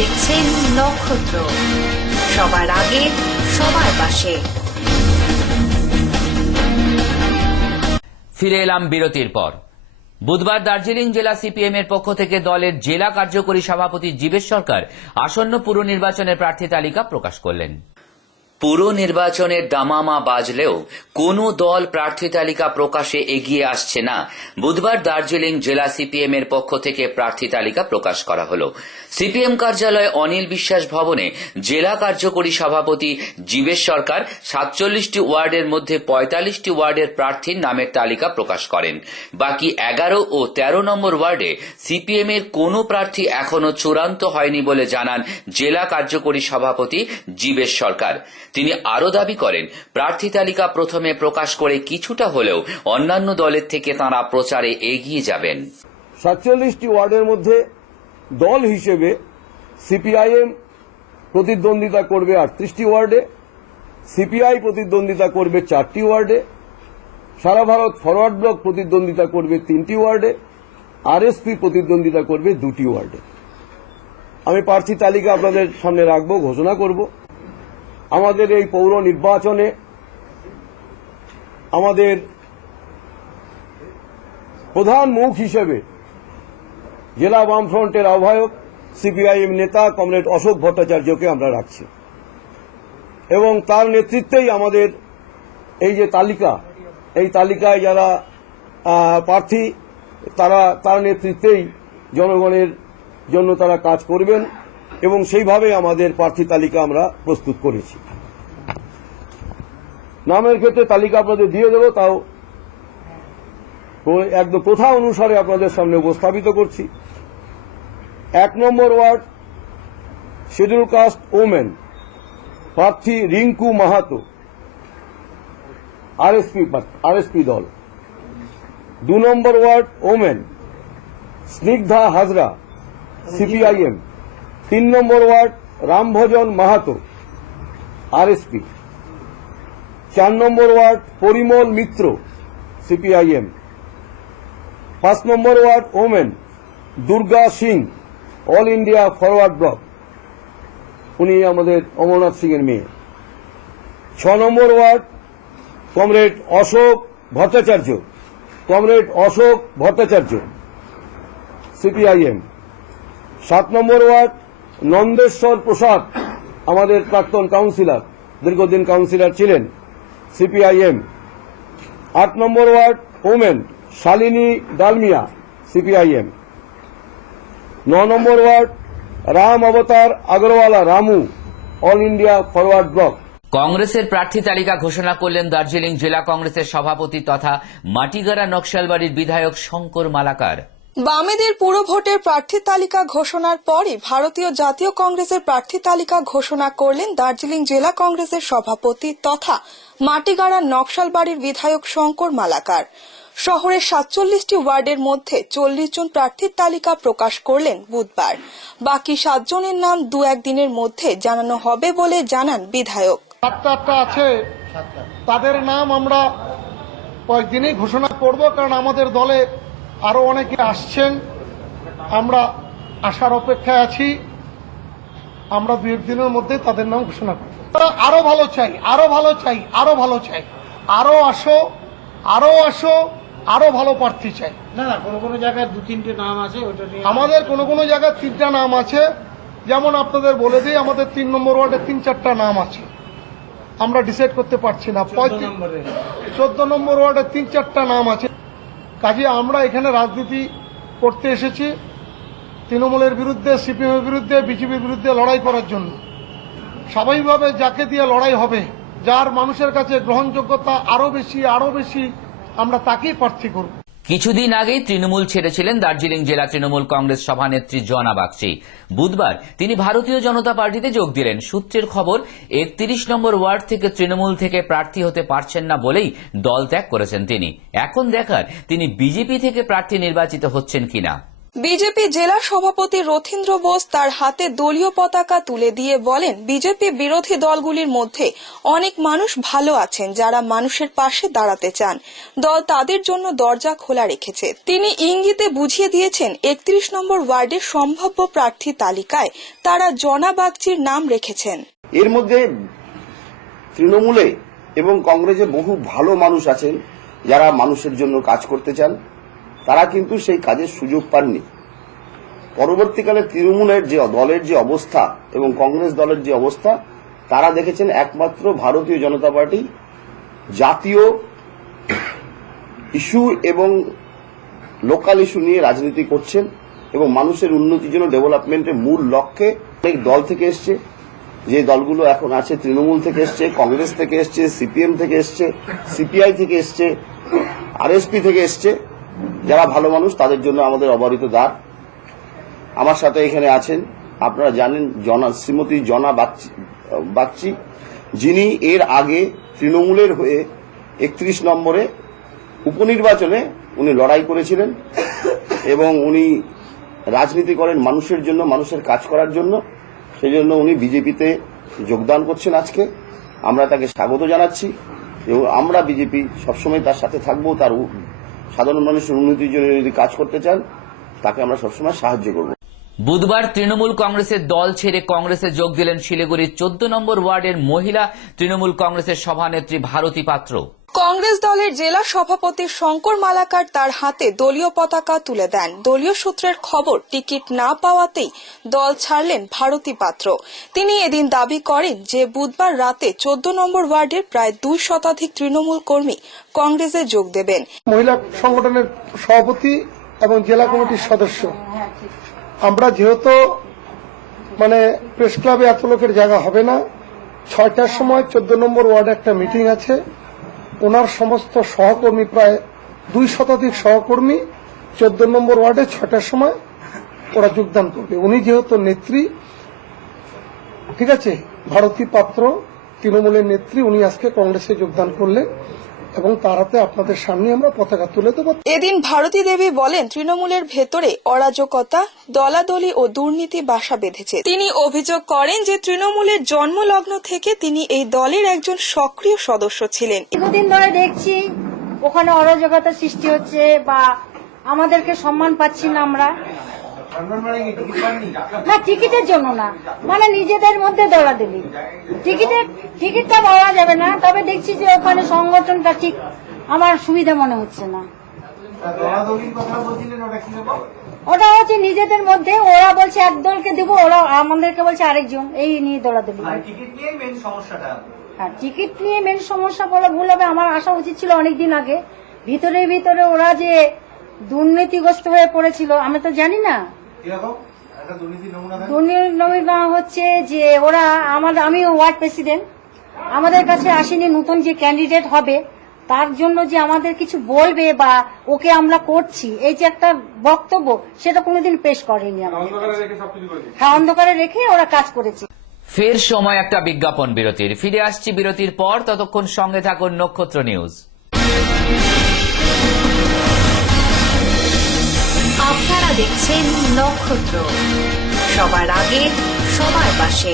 দেখছেন নক্ষত্র, সবার আগে সবার পাশে। ফিরে এলাম বিরতির পর। বুধবার দার্জিলিং জেলা সিপিএম এর পক্ষ থেকে দলের জেলা কার্যকরী সভাপতি জীবেশ সরকার আসন্ন পুর নির্বাচনের প্রার্থী তালিকা প্রকাশ করলেন। পুর নির্বাচনের দামামা বাজলেও কোনো দল প্রার্থী তালিকা প্রকাশে এগিয়ে আসছে না। বুধবার দার্জিলিং জেলা সিপিএম এর পক্ষ থেকে প্রার্থী তালিকা প্রকাশ করা হলো। সিপিএম কার্যালয় অনিল বিশ্বাস ভবনে জেলা কার্যকরী সভাপতি জীবেশ সরকার 47টি ওয়ার্ডের মধ্যে 45টি ওয়ার্ডের প্রার্থীর নামের তালিকা প্রকাশ করেন। বাকি 11 ও 13 নম্বর ওয়ার্ডে সিপিএম এর কোনো প্রার্থী এখনো চূড়ান্ত হয়নি বলে জানান জেলা কার্যকরী সভাপতি জীবেশ সরকার। তিনি আরো দাবি করেন, প্রার্থী তালিকা প্রথমে প্রকাশ করে কিছুটা হলেও অন্যান্য দলের থেকে তাঁরা প্রচারে এগিয়ে যাবেন। 47টি ওয়ার্ডের মধ্যে দল হিসেবে সিপিআইএম প্রতিদ্বন্দ্বিতা করবে 38টি ওয়ার্ডে, সিপিআই প্রতিদ্বন্দ্বিতা করবে 4টি ওয়ার্ডে, সারা ভারত ফরওয়ার্ড ব্লক প্রতিদ্বন্দ্বিতা করবে 3টি ওয়ার্ডে, আরএসপি প্রতিদ্বন্দ্বিতা করবে 2টি ওয়ার্ডে। আমি প্রার্থী তালিকা আপনাদের সামনে রাখব, ঘোষণা করব। আমাদের এই পৌর নির্বাচনে আমাদের প্রধান মুখ হিসেবে জেলা বামফ্রন্টের আহ্বায়ক সিপিআইএম নেতা কমরেড অশোক ভট্টাচার্যকে আমরা রাখছি এবং তার নেতৃত্বেই আমাদের এই যে তালিকা, এই তালিকায় যারা প্রার্থী তার নেতৃত্বেই জনগণের জন্য তারা কাজ করবেন এবং সেইভাবে আমাদের প্রার্থী তালিকা আমরা প্রস্তুত করেছি। নামের ক্ষেত্রে তালিকা আপনাদের দিয়ে দেব, তাও একদম প্রথা অনুসারে আপনাদের সামনে উপস্থাপিত করছি। 1 নম্বর ওয়ার্ড শিডিউল কাস্ট ওমেন, প্রার্থী রিঙ্কু মাহাতো, আরএসপি দল। 2 নম্বর ওয়ার্ড ওমেন স্নিগ্ধা হাজরা, সিপিআইএম। 3 নম্বর ওয়ার্ড রামভজন মাহাতো, আরএসপি। 4 নম্বর ওয়ার্ড পরিমল মিত্র, সিপিআইএম। 5 নম্বর ward women Durga Singh, All India forward Block, উনি আমাদের অমরনাথ সিং এর মেয়ে। 6 নম্বর ওয়ার্ড কমরেড অশোক ভট্টাচার্য, সিপিআইএম। 7 নম্বর ওয়ার্ড নন্দেশ্বর প্রসাদ, আমাদের প্রাক্তন কাউন্সিলর, দীর্ঘদিন কাউন্সিলর ছিলেন, সিপিআইএম। 8 নম্বর ward women Shalini Dalmia, CPIM. 9 number ward Ram Avatar Agarwala Ramu, all India forward bloc. কংগ্রেসের প্রার্থী তালিকা ঘোষণা করলেন দার্জিলিং জেলা কংগ্রেসের সভাপতি তথা মাটিগাড়া নকশালবাড়ির বিধায়ক শঙ্কর মালাকার। বামেদের পুর ভোটের প্রার্থী তালিকা ঘোষণার পরই ভারতীয় জাতীয় কংগ্রেসের প্রার্থী তালিকা ঘোষণা করলেন দার্জিলিং জেলা কংগ্রেসের সভাপতি তথা মাটিগাড়া নকশালবাড়ির বিধায়ক শঙ্কর মালাকার। শহরের 47টি ওয়ার্ডের মধ্যে 40 জন প্রার্থীর তালিকা প্রকাশ করলেন বুধবার। বাকি 7 জনের নাম 2-1 দিনের মধ্যে জানানো হবে বলে জানান বিধায়ক। 7টা আছে, তাদের নাম আমরা কয়েকদিনই ঘোষণা করব, কারণ আমাদের দলে আরো অনেকে আসছেন, আমরা আসার অপেক্ষায় আছি। আমরা 2-1 দিনের মধ্যে তাদের নাম ঘোষণা করব। আরো ভালো চাই, আরো ভালো চাই, আরো ভালো চাই, আরো আসো, আরো আসো, আরো ভালো প্রার্থী চাই। না কোনো জায়গায় 2-3টে নাম আছে, ওটা নিয়ে আমাদের কোনো জায়গায় 3টা নাম আছে। যেমন আপনাদের বলে দিই, আমাদের 3 নম্বর ওয়ার্ডে 3-4টা নাম আছে, আমরা ডিসাইড করতে পারছি না। 14 নম্বর ওয়ার্ডে 3-4টা নাম আছে। কাজে আমরা এখানে রাজনীতি করতে এসেছি তৃণমূলের বিরুদ্ধে, সিপিএম এর বিরুদ্ধে, বিজেপির বিরুদ্ধে লড়াই করার জন্য। স্বাভাবিকভাবে যাকে দিয়ে লড়াই হবে, যার মানুষের কাছে গ্রহণযোগ্যতা আরো বেশি, আমরা তাকেই প্রার্থী করব। কিছুদিন আগেই তৃণমূল ছেড়েছিলেন দার্জিলিং জেলা তৃণমূল কংগ্রেস সভানেত্রী জনা বাগচি। বুধবার তিনি ভারতীয় জনতা পার্টিতে যোগ দিলেন। সূত্রের খবর, 31 নম্বর ওয়ার্ড থেকে তৃণমূল থেকে প্রার্থী হতে পারছেন না বলেই দল ত্যাগ করেছেন তিনি। এখন দেখার তিনি বিজেপি থেকে প্রার্থী নির্বাচিত হচ্ছেন কিনা। বিজেপি জেলা সভাপতি রথীন্দ্র বোস তার হাতে দলীয় পতাকা তুলে দিয়ে বলেন, বিজেপি বিরোধী দলগুলির মধ্যে অনেক মানুষ ভালো আছেন যারা মানুষের পাশে দাঁড়াতে চান। দল তাদের জন্য দরজা খোলা রেখেছে। তিনি ইঙ্গিতে বুঝিয়ে দিয়েছেন 31 নম্বর ওয়ার্ডের সম্ভাব্য প্রার্থী তালিকায় তারা জনা বাগচির নাম রেখেছেন। এর মধ্যে তৃণমূলে এবং কংগ্রেসে বহু ভালো মানুষ আছেন যারা মানুষের জন্য কাজ করতে চান, তারা কিন্তু সেই কাজের সুযোগ পাননি। পরবর্তীকালে তৃণমূলের যে দলের যে অবস্থা এবং কংগ্রেস দলের যে অবস্থা, তারা দেখেছেন একমাত্র ভারতীয় জনতা পার্টি জাতীয় ইস্যু এবং লোকাল ইস্যু নিয়ে রাজনীতি করছেন এবং মানুষের উন্নতির জন্য ডেভেলপমেন্টের মূল লক্ষ্যে অনেক দল থেকে এসছে। যে দলগুলো এখন আছে তৃণমূল থেকে এসছে, কংগ্রেস থেকে এসছে, সিপিএম থেকে এসছে, সিপিআই থেকে এসছে, আরএসপি থেকে এসছে। যারা ভালো মানুষ তাদের জন্য আমাদের অবারিত দ্বার। আমার সাথে এখানে আছেন, আপনারা জানেন, শ্রীমতী জনা বাগচি, যিনি এর আগে তৃণমূলের হয়ে 31 নম্বরে উপনির্বাচনে উনি লড়াই করেছিলেন এবং উনি রাজনীতি করেন মানুষের জন্য, মানুষের কাজ করার জন্য। সেই জন্য উনি বিজেপিতে যোগদান করছেন আজকে। আমরা তাকে স্বাগত জানাচ্ছি এবং আমরা বিজেপি সবসময় তার সাথে থাকবো। তার সাধারণ মানুষের উন্নতির জন্য যদি কাজ করতে চান, তাকে আমরা সবসময় সাহায্য করব। বুধবার তৃণমূল কংগ্রেসের দল ছেড়ে কংগ্রেসে যোগ দিলেন শিলিগুড়ির 14 নম্বর ওয়ার্ডের মহিলা তৃণমূল কংগ্রেসের সভানেত্রী ভারতী পাত্র। কংগ্রেস দলের জেলা সভাপতি শঙ্কর মালাকার তার হাতে দলীয় পতাকা তুলে দেন। দলীয় সূত্রের খবর, টিকিট না পাওয়াতেই দল ছাড়লেন ভারতী পাত্র। তিনি এদিন দাবি করেন যে বুধবার রাতে 14 নম্বর ওয়ার্ডের প্রায় 2 শতাধিক তৃণমূল কর্মী কংগ্রেসে যোগ দেবেন। মহিলা সংগঠনের সভাপতি এবং জেলা কমিটির সদস্য আমরা যেহেতু প্রেস ক্লাবে এত লোকের জায়গা হবে না, 6টার সময় 14 নম্বর ওয়ার্ডে একটা মিটিং আছে। ওনার সমস্ত সহকর্মী, প্রায় 2 শতাধিক সহকর্মী 14 নম্বর ওয়ার্ডে 6টার সময় ওরা যোগদান করবে। উনি যেহেতু নেত্রী, ঠিক আছে, ভারতী পাত্র তৃণমূলের নেত্রী, উনি আজকে কংগ্রেসে যোগদান করলেন এবং তার হাতে আপনাদের সামনে আমরা পতাকা তুলে দেব। এদিন ভারতী দেবী বলেন, তৃণমূলের ভেতরে অরাজকতা, দলাদলি ও দুর্নীতি বাসা বেঁধেছে। তিনি অভিযোগ করেন যে তৃণমূলের জন্মলগ্ন থেকে তিনি এই দলের একজন সক্রিয় সদস্য ছিলেন। দীর্ঘদিন ধরে দেখছি ওখানে অরাজকতা সৃষ্টি হচ্ছে বা আমাদেরকে সম্মান পাচ্ছি না আমরা। না, টিকিটের জন্য না, নিজেদের মধ্যে দলাদলি। টিকিটটা পাওয়া যাবে না, তবে দেখছি যে ওখানে সংগঠনটা ঠিক আমার সুবিধা মনে হচ্ছে না। ওটা হচ্ছে নিজেদের মধ্যে, ওরা বলছে এক দলকে দেবো, ওরা আমাদেরকে বলছে আরেকজন, এই নিয়ে দলাদলি। টিকিট নিয়ে মেন সমস্যা বলে ভুল হবে। আমার আসা উচিত ছিল অনেকদিন আগে। ভিতরে ভিতরে ওরা যে দুর্নীতিগ্রস্ত হয়ে পড়েছিল, আমি তো জানি না। দুর্নীতি হচ্ছে যে ওরা আমি ওয়ার্ড প্রেসিডেন্ট, আমাদের কাছে আসেনি নতুন যে ক্যান্ডিডেট হবে তার জন্য যে আমাদের কিছু বলবে বা ওকে আমরা করছি, এই যে একটা বক্তব্য, সেটা কোনোদিন পেশ করেনি আমাদের। হ্যাঁ, অন্ধকারে রেখে ওরা কাজ করেছে। ফের সময় একটা বিজ্ঞাপন বিরতির। ফিরে আসছি বিরতির পর, ততক্ষণ সঙ্গে থাকুন নক্ষত্র নিউজ। আপনারা দেখছেন নক্ষত্র, সবার আগে সবার পাশে।